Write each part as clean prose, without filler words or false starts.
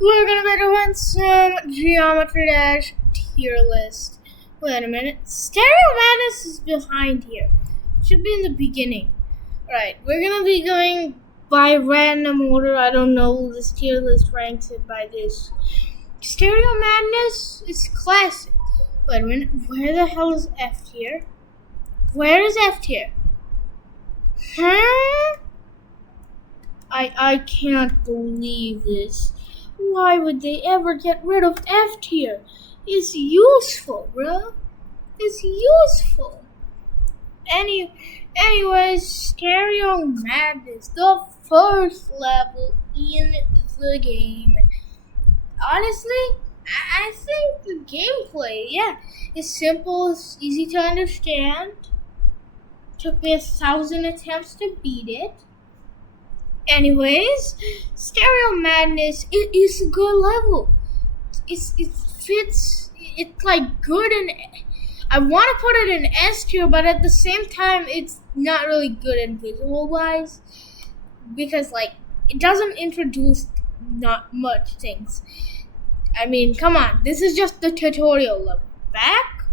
We're gonna be doing some Geometry Dash tier list. Wait a minute. Stereo Madness is behind here. It should be in the beginning. Alright, we're gonna be going by random order. I don't know. This tier list ranks it by this. Stereo Madness is classic. Wait a minute. Where the hell is F tier? Where is F tier? Huh? I can't believe this. Why would they ever get rid of F tier? It's useful, bro. It's useful. Anyways, Stereo Madness, the first level in the game. Honestly, I think the gameplay, is simple, it's easy to understand. Took me 1,000 attempts to beat it. Anyways, Stereo Madness, it is a good level. It fits, it's like good, and I want to put it in S tier, but at the same time, it's not really good in visual wise, because like, it doesn't introduce not much things. I mean, come on, this is just the tutorial level. Back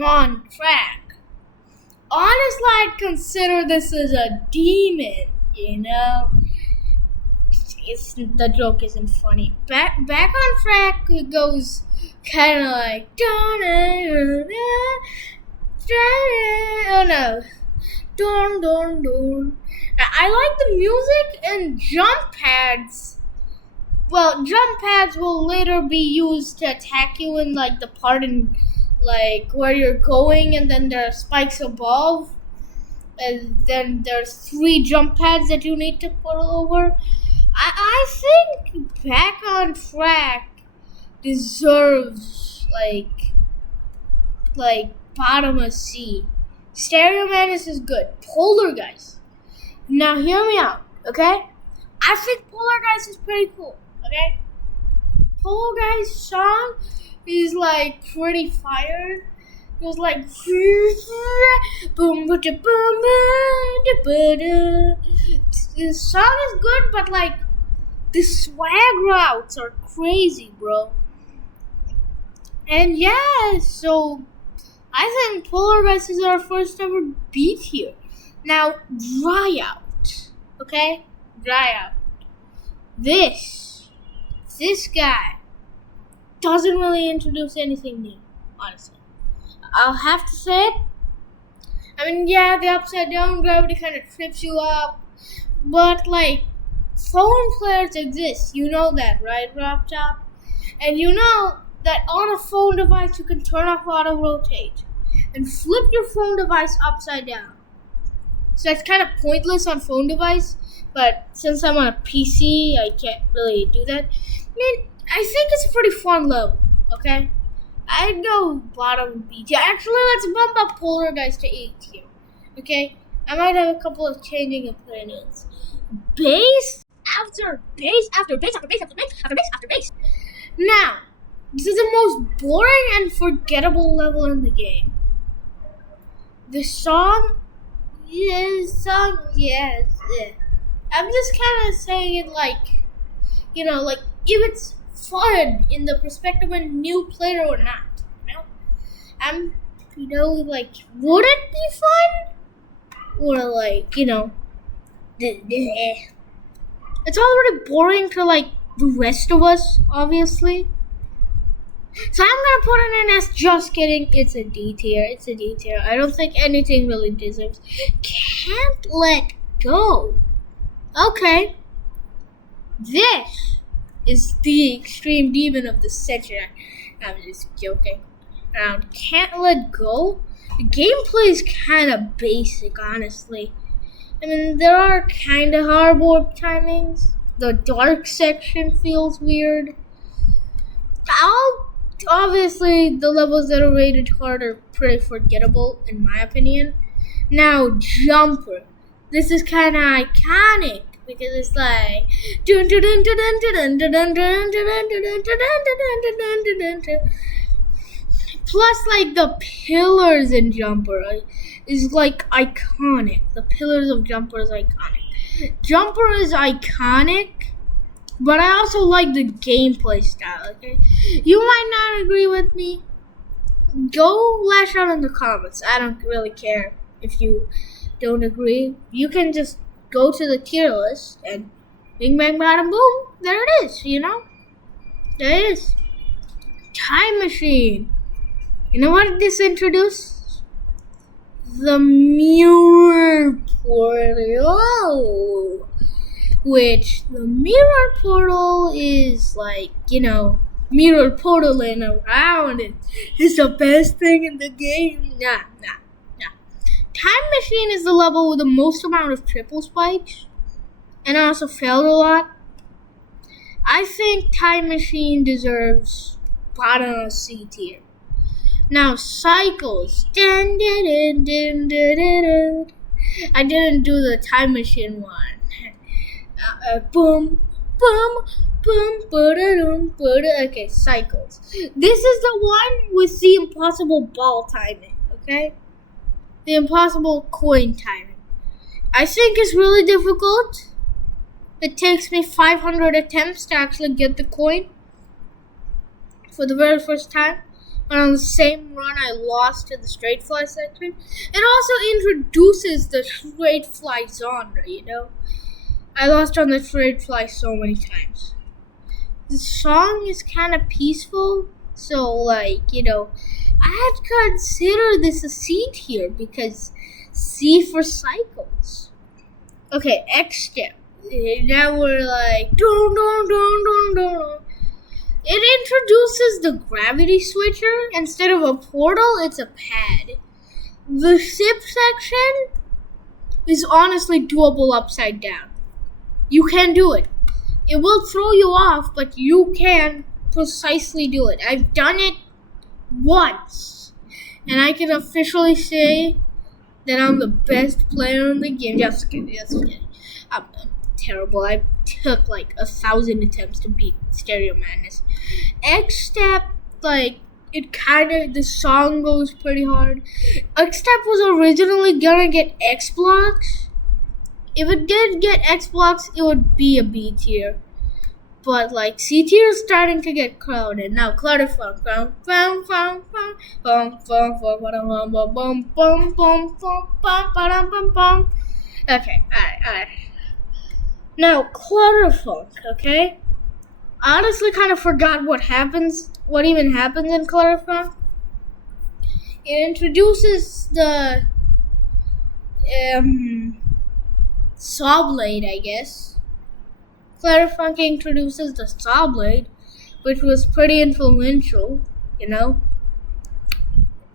on track. Honestly, I'd consider this as a demon. You know, the joke isn't funny. Back on track, it goes kind of like oh no, don. I like the music and jump pads. Well, jump pads will later be used to attack you in like the part in like where you're going, and then there are spikes above. And then there's 3 jump pads that you need to put over. I think Back on Track deserves like bottom of C. Stereo Madness is good. Polar Guys. Now hear me out, okay? I think Polar Guys is pretty cool, okay? Polar Guys song is like pretty fire. It was like boom, boom, the song is good, but like the swag routes are crazy, bro. And so I think Polar Guys is our first ever beat here. Now Dry Out, okay? Dry Out. This guy doesn't really introduce anything new, honestly. I'll have to say it. I mean, the upside down gravity kind of trips you up. But, like, phone players exist. You know that, right, RobTop? And you know that on a phone device, you can turn off auto rotate and flip your phone device upside down. So that's kind of pointless on phone device. But since I'm on a PC, I can't really do that. I mean, I think it's a pretty fun level, okay? I'd go bottom B tier. Actually, let's bump up Polar Guys to A tier. Okay? I might have a couple of changing opinions. Bass after bass after bass after bass after bass after bass after bass. Now, this is the most boring and forgettable level in the game. The song, yes. I'm just kind of saying it like, like if it's fun in the perspective of a new player or not, like, would it be fun? Or like, it's already boring to like the rest of us, obviously. So I'm gonna put it in as just kidding. It's a D tier. I don't think anything really deserves. Can't Let Go. Okay. This is the extreme demon of the century. I'm just joking. Can't Let Go. The gameplay is kind of basic, honestly. I mean, there are kind of hard warp timings. The dark section feels weird. Obviously, the levels that are rated hard are pretty forgettable, in my opinion. Now, Jumper. This is kind of iconic. Because it's like plus like the pillars in Jumper is like iconic. The pillars of Jumper is iconic. Jumper is iconic but I also like the gameplay style, okay? You might not agree with me. Go lash out in the comments. I don't really care if you don't agree. You can just go to the tier list and bing, bang, bada, boom. There it is, you know? There it is. Time Machine. You know what this introduced? The Mirror Portal. Which, the Mirror Portal is like, mirror portaling around. It's the best thing in the game. Nah. Time Machine is the level with the most amount of triple spikes. And I also failed a lot. I think Time Machine deserves bottom of C tier. Now, Cycles. I didn't do the Time Machine one. Boom, boom, boom, ba-da-dum, ba-da. Okay, Cycles. This is the one with the impossible ball timing, okay? The impossible coin timing. I think it's really difficult. It takes me 500 attempts to actually get the coin for the very first time. But on the same run, I lost to the straight fly section. It also introduces the straight fly genre, I lost on the straight fly so many times. The song is kind of peaceful, so I had to consider this a C tier because C for Cycles. Okay, X step. Now we're like, dun, dun, dun, dun, dun. It introduces the gravity switcher. Instead of a portal, it's a pad. The ship section is honestly doable upside down. You can do it. It will throw you off, but you can precisely do it. I've done it once. And I can officially say that I'm the best player in the game. Just kidding. I'm terrible. I took 1,000 attempts to beat Stereo Madness. X-Step, the song goes pretty hard. X-Step was originally gonna get X-Blocks. If it did get X-Blocks, it would be a B tier. But C tier is starting to get crowded. Now Clutterfunk. Okay, alright. Now Clutterfunk, okay? I honestly kind of forgot what even happens in Clutterfunk. It introduces the saw blade, I guess. Clutterfunk introduces the saw blade, which was pretty influential,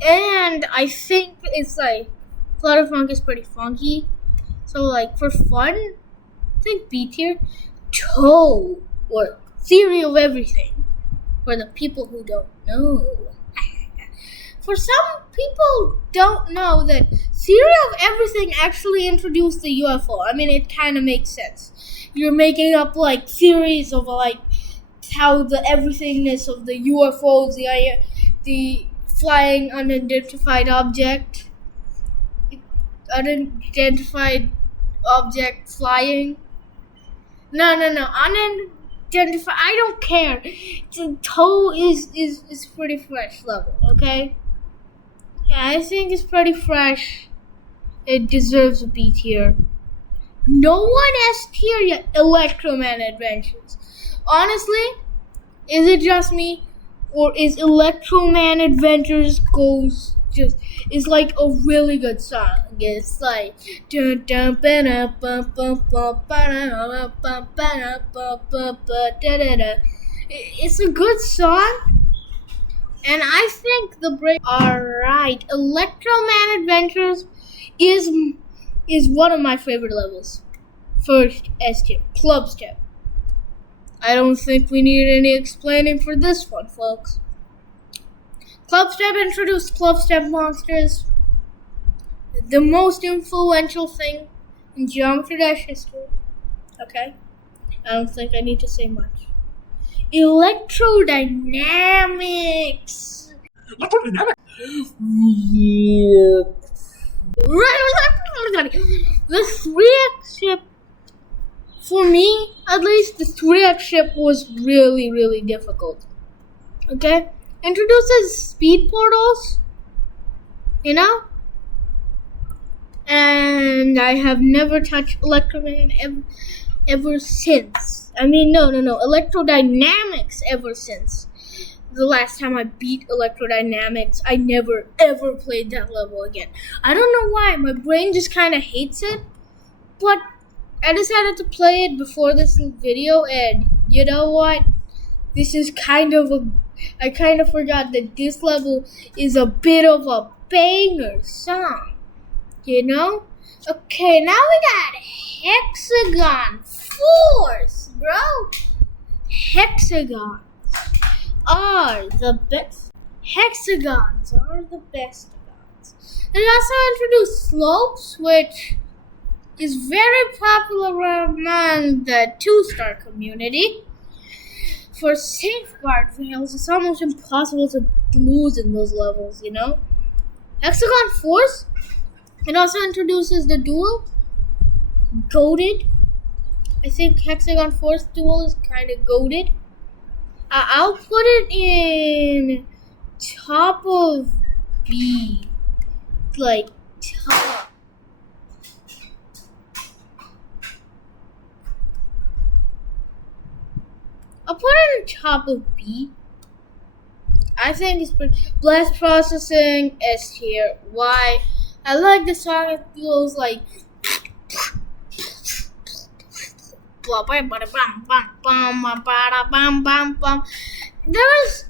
And I think it's Clutterfunk is pretty funky. So for fun, I think B tier. Toe, or Theory of Everything, for the people who don't know. For some people don't know that Theory of Everything actually introduced the UFO. I mean, it kind of makes sense. You're making up theories of how the everythingness of the UFOs, the flying unidentified object flying. No. Unidentified. I don't care. The toe is pretty fresh level. Okay. Yeah, I think it's pretty fresh. It deserves a B tier. No one S tier yet. Electroman Adventures. Honestly, is it just me, or is Electroman Adventures is a really good song? It's it's a good song. And I think the break. Alright, Electroman Adventures is one of my favorite levels. First S tier, Club Step. I don't think we need any explaining for this one, folks. Club Step introduced Club Step monsters. The most influential thing in Geometry Dash history. Okay? I don't think I need to say much. Electrodynamics. The 3x ship For me, at least, the 3X ship was really, really difficult. Okay? Introduces speed portals, you know? And I have never touched Electroman ever since. I mean, no, Electrodynamics ever since. The last time I beat Electrodynamics, I never, ever played that level again. I don't know why. My brain just kind of hates it. But I decided to play it before this video, and you know what? This is I kind of forgot that this level is a bit of a banger song. You know? Okay, now we got Hexagon Force, bro. Hexagons are the best. Hexagons are the best gods. It also introduced slopes, which is very popular among the 2-star community. For safeguard fails, it's almost impossible to lose in those levels, you know? Hexagon Force, it also introduces the duel, goated. I think Hexagon Force duel is kind of goated. I'll put it in top of B, like top. I'll put it in top of B. I think it's pretty. Blast processing S tier. Why? I like the song. It feels like. There was,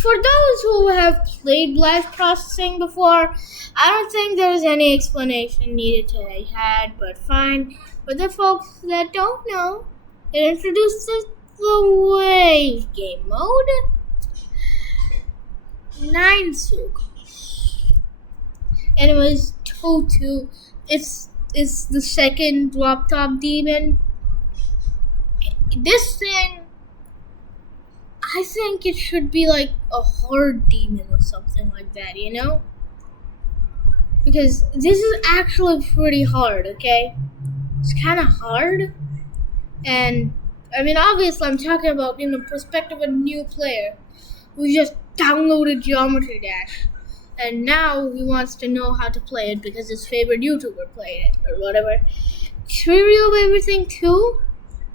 for those who have played blast processing before, I don't think there was any explanation needed to add, but fine. For the folks that don't know, it introduces the wave game mode. 9 circles. Anyways, Totu, it's the second RobTop demon. This thing, I think it should be like a hard demon or something like that, you know? Because this is actually pretty hard, okay? It's kind of hard. And, I mean, obviously I'm talking about in the perspective of a new player who just downloaded Geometry Dash. And now he wants to know how to play it because his favorite YouTuber played it or whatever. Trio of Everything 2,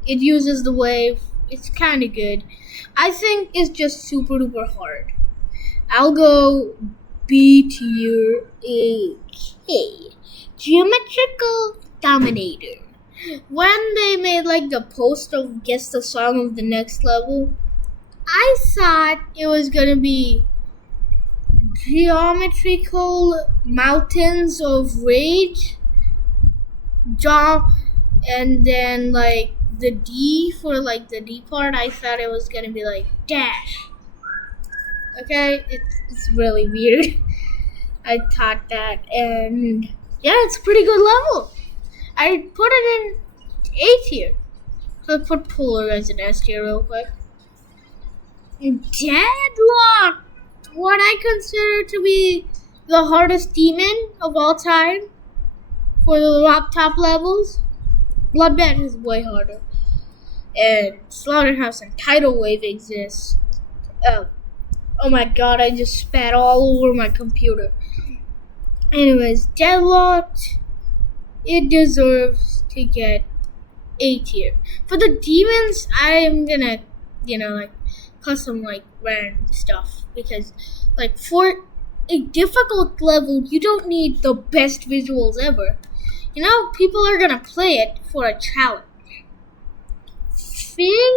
it uses the wave. It's kind of good. I think it's just super duper hard. I'll go B tier AK. Geometrical Dominator. When they made like the post of guess the song of the next level, I thought it was gonna be Geometrical Mountains of Rage, and then like the D for like the D part, I thought it was gonna be like dash. Okay, it's really weird. I thought that, and yeah, it's a pretty good level. I put it in A tier. So I put Polarize in S tier real quick. Deadlock, what I consider to be the hardest demon of all time for the RobTop levels. Bloodbath is way harder. And Slaughterhouse and Tidal Wave exist. Oh my god, I just spat all over my computer. Anyways, Deadlocked, it deserves to get A tier. For the demons, I'm gonna, like, custom, like, random stuff. Because, like, for a difficult level, you don't need the best visuals ever. You know, people are gonna play it for a challenge. Fingerdash.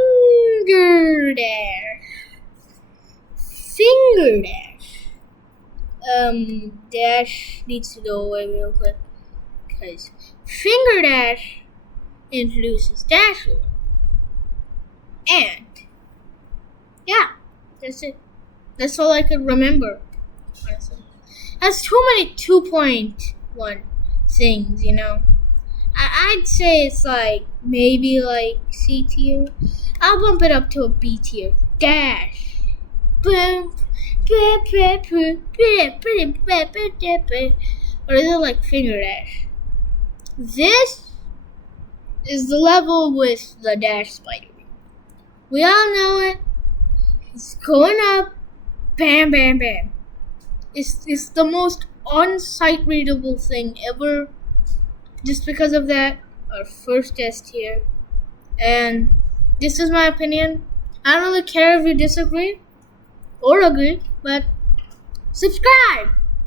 Dash needs to go away real quick. Because Fingerdash introduces Dash Lore. And, yeah, that's it. That's all I could remember, honestly. That's too many 2.1 things, you know. I'd say it's like, maybe like C tier. I'll bump it up to a B tier. Dash. Boom. Or is it like Fingerdash? This is the level with the Dash Spider. We all know it. It's going up. Bam, bam, bam. It's the most on-sight readable thing ever. Just because of that, our first test here. And this is my opinion. I don't really care if you disagree or agree, but subscribe!